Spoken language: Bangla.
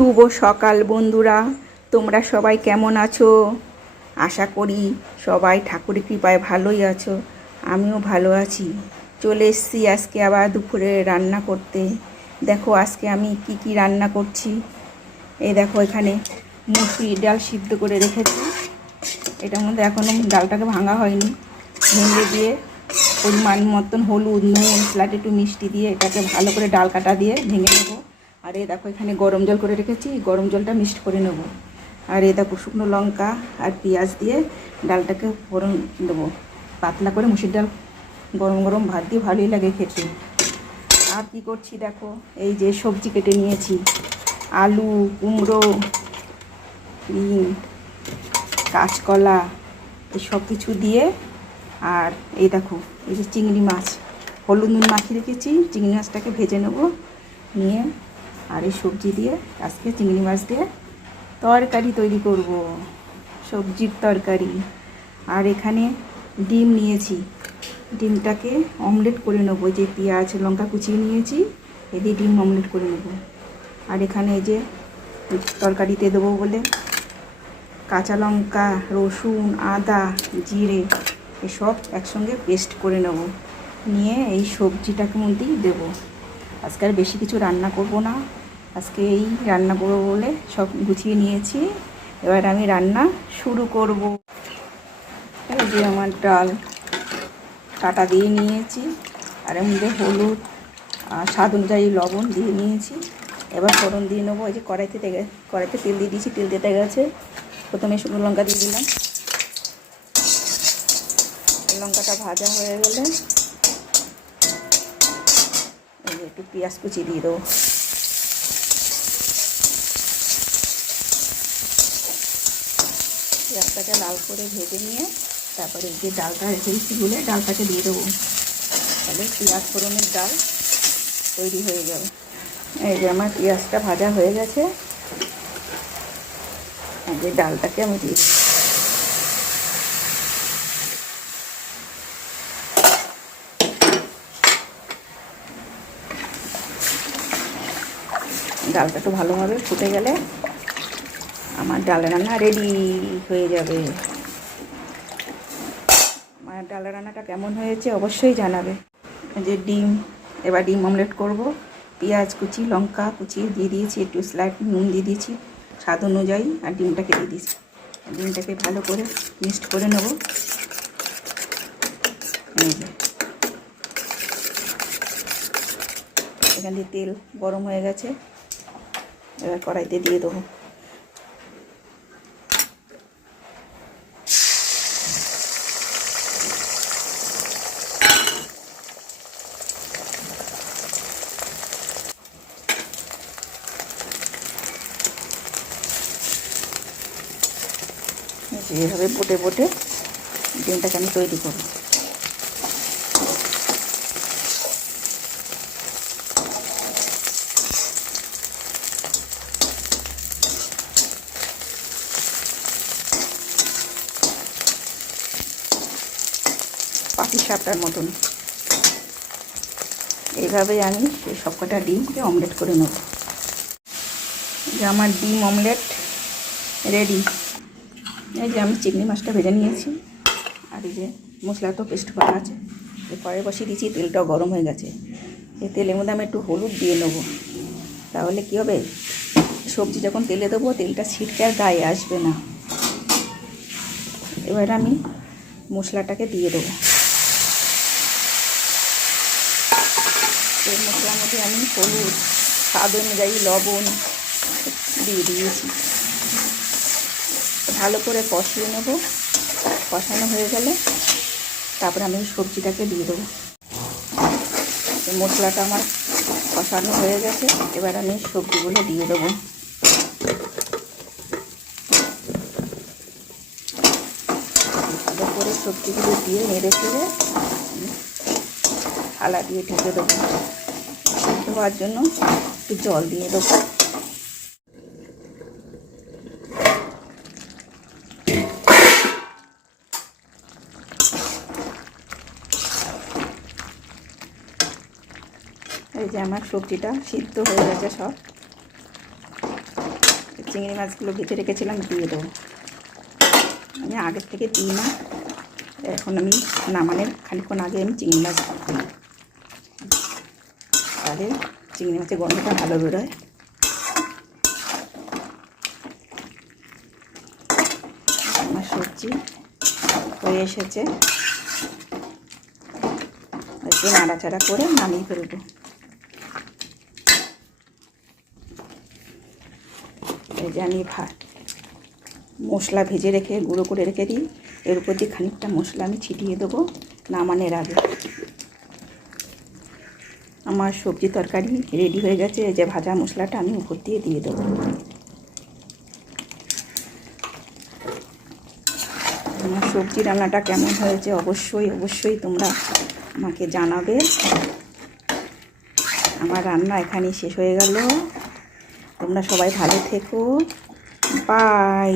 শুভ সকাল বন্ধুরা, তোমরা সবাই কেমন আছো? আশা করি সবাই ঠাকুরের কৃপায় ভালোই আছো। আমিও ভালো আছি। চলে এসেছি আজকে আবার দুপুরে রান্না করতে। দেখো আজকে আমি কি রান্না করছি। এই দেখো এখানে মুসুরির ডাল সিদ্ধ করে রেখেছি। এটার মধ্যে এখনও ডালটাকে ভাঙা হয়নি। ভেঙে দিয়ে পরিমাণ মতন হলুদ, নুন, স্লাইট একটু মিষ্টি দিয়ে এটাকে ভালো করে ডাল কাটা দিয়ে ভেঙে নেবো। আর এই দেখো এখানে গরম জল করে রেখেছি, গরম জলটা মিক্সড করে নেব। আর এই দেখো শুকনো লঙ্কা আর পেঁয়াজ দিয়ে ডালটাকে ফোড়ন দেবো। পাতলা করে মুসুর ডাল গরম গরম ভাত দিয়ে ভালোই লাগে খেতে। আর কি করছি দেখো, এই যে সবজি কেটে নিয়েছি, আলু, কুমড়ো, বিন, কাঁচকলা, এই সব কিছু দিয়ে। আর এই দেখো এই যে চিংড়ি মাছ, হলুদ নুন মাখিয়ে রেখেছি। চিংড়ি মাছটাকে ভেজে নেব নিয়ে, আর এই সবজি দিয়ে আজকে চিংড়ি মাছ দিয়ে তরকারি তৈরি করব, সবজির তরকারি। আর এখানে ডিম নিয়েছি, ডিমটাকে অমলেট করে নেবো। যে পেঁয়াজ লঙ্কা কুচিয়ে নিয়েছি, এ দিয়ে ডিম অমলেট করে নেব। আর এখানে এই যে তরকারিতে দেবো বলে কাঁচা লঙ্কা, রসুন, আদা, জিরে এসব একসঙ্গে পেস্ট করে নেব, নিয়ে এই সবজিটাকে মধ্যেই দেবো। আজকে আর বেশি কিছু রান্না করব না, আজকে এই রান্না করবো বলে সব গুছিয়ে নিয়েছি। এবার আমি রান্না শুরু করব। এই যে আমার ডাল কাটা দিয়ে নিয়েছি, আর এর মধ্যে হলুদ আর স্বাদ অনুযায়ী লবণ দিয়ে নিয়েছি। এবার ফোড়ন দিয়ে নেবো। এই যে কড়াইতে তেল দিয়ে দিয়েছি, তেল দিতে গেছে। প্রথমে শুকনো লঙ্কা দিয়ে দিলাম। লঙ্কাটা ভাজা হয়ে গেলে একটু পেঁয়াজ কুচি দিয়ে দেবো। পেঁয়াজটাকে লাল করে ভেজে নিয়ে তারপরে যে ডালটা রেখেছি বলে ডালটাকে দিয়ে দেবো। তাহলে পেঁয়াজ ফোড়নের ডাল তৈরি হয়ে যাবে। এই যে আমার পেঁয়াজটা ভাজা হয়ে গেছে, এই যে ডালটাকে আমি দিয়ে দেবো। ডালটা একটু ভালোভাবে ফুটে গেলে আমার ডালের রান্না রেডি হয়ে যাবে। আমার ডালের রান্নাটা কেমন হয়েছে অবশ্যই জানাবে। যে ডিম, এবার ডিম অমলেট করব। পেঁয়াজ কুচি, লঙ্কা কুচি দিয়ে দিয়েছি, একটু স্লাইট নুন দিয়ে দিয়েছি স্বাদ অনুযায়ী, আর ডিমটাকে দিয়ে দিয়েছি। ডিমটাকে ভালো করে মিক্সড করে নেব। এখান দিয়ে তেল গরম হয়ে গেছে, এবার কড়াইতে দিয়ে দেবো। এইভাবে বটে বটে ডিমটাকে আমি তৈরি করব। পাটিসাপটার মতন এইভাবেই আমি সবকটা ডিমকে অমলেট করে নেব। যে আমার ডিম অমলেট রেডি। এই যে আমি চিংড়ি মাছটা ভেজে নিয়েছি, আর এই যে মশলা তো পেস্ট করা আছে। কড়াই বসিয়ে দিয়েছি, তেলটাও গরম হয়ে গেছে। এই তেলের মধ্যে আমি একটু হলুদ দিয়ে নেব, তাহলে কী হবে, সবজি যখন তেলে দেবো তেলটা ছিটকে আর গায়ে আসবে না। এবার আমি মশলাটাকে দিয়ে দেবো। এই মশলার মধ্যে আমি হলুদ, স্বাদ অনুযায়ী লবণ দিয়ে দিয়েছি। ভালো করে কষিয়ে নেব। কষানো হয়ে গেলে তারপরে আমি সবজিটাকে দিয়ে দেবো। মশলাটা আমার কষানো হয়ে গেছে, এবার আমি সবজিগুলো দিয়ে দেবো। ভালো করে সবজিগুলো দিয়ে নেড়ে চেড়ে থালা দিয়ে ঢেকে দেবো। সিদ্ধ হওয়ার জন্য একটু জল দিয়ে দেবো। এই যে আমার সবজিটা সিদ্ধ হয়ে গেছে সব। চিংড়ি মাছগুলো ভেজে রেখেছিলাম দিয়ে দেবো। আমি আগের থেকে দিই না, এখন আমি নামানোর খানিকক্ষণ আগে আমি চিংড়ি মাছ দিই, তাহলে চিংড়ি মাছের গন্ধটা ভালো বেরোয়। আমার সবজি হয়ে এসেছে, একটু নাড়াচাড়া করে নামিয়ে ফেলবো। এই যে আমি মশলা ভেজে রেখে গুঁড়ো করে রেখে দিই, এর উপর দিয়ে খানিকটা মশলা আমি ছিটিয়ে দেবো নামানোর আগে। আমার সবজি তরকারি রেডি হয়ে গেছে। এই যে ভাজা মশলাটা আমি উপর দিয়ে দেবো। আমার সবজি রান্নাটা কেমন হয়েছে অবশ্যই তোমরা আমাকে জানাবে। আমার রান্না এখানেই শেষ হয়ে গেল। তোমরা সবাই ভালো থেকো, বাই।